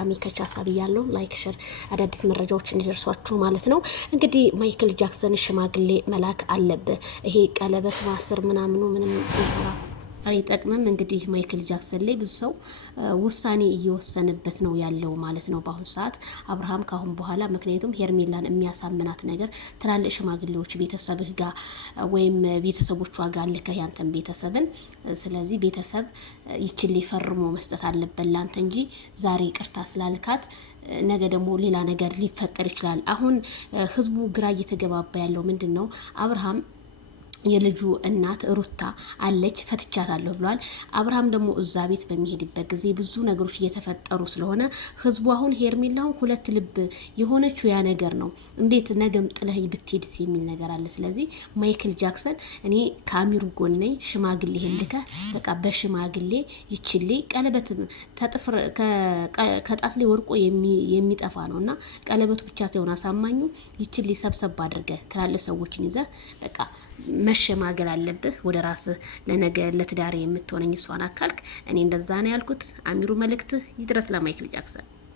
በድጋሚ ከቻሳብ ያለው ላይክ ሼር አዳዲስ መረጃዎች እንዲደርሷችሁ ማለት ነው። እንግዲህ ማይክል ጃክሰን ሽማግሌ መላክ አለበት። ይሄ ቀለበት ማሰር ምናምኑ ምንም ይሰራ አይጠቅምም። እንግዲህ ማይክል ጃክሰን ላይ ብዙ ሰው ውሳኔ እየወሰነበት ነው ያለው ማለት ነው በአሁን ሰዓት አብርሃም ካሁን በኋላ። ምክንያቱም ሄርሜላን የሚያሳምናት ነገር ትላልቅ ሽማግሌዎች ቤተሰብህ ጋር ወይም ቤተሰቦቿ ጋር ልከህ ያንተን ቤተሰብን፣ ስለዚህ ቤተሰብ ይችል ፈርሞ መስጠት አለበት ላንተ እንጂ ዛሬ ይቅርታ ስላልካት ነገ ደግሞ ሌላ ነገር ሊፈጠር ይችላል። አሁን ህዝቡ ግራ እየተገባባ ያለው ምንድነው? አብርሃም የልጁ እናት ሩታ አለች ፈትቻታለሁ ብሏል። አብርሃም ደግሞ እዛ ቤት በሚሄድበት ጊዜ ብዙ ነገሮች እየተፈጠሩ ስለሆነ ህዝቡ አሁን ሄርሜላው ሁለት ልብ የሆነችው ያ ነገር ነው። እንዴት ነገም ጥለህ ብትሄድስ የሚል ነገር አለ። ስለዚህ ማይክል ጃክሰን እኔ ከአሚሩ ጎን ነኝ። ሽማግሌ ህልከ በቃ በሽማግሌ ይችል ቀለበት ተጥፍር ከጣት ላይ ወርቆ የሚጠፋ ነውና ቀለበቱ ብቻ ሳይሆን አሳማኙ ይችል ሰብሰብ አድርገህ ትላልቅ ሰዎችን ይዘህ በቃ መሸማገል አለብህ። ወደ ራስህ ለነገ ለትዳሬ የምትሆነኝ እሷን አካልክ። እኔ እንደዛ ነው ያልኩት። አሚሩ መልእክት ይድረስ ለማይክል ጃክሰን።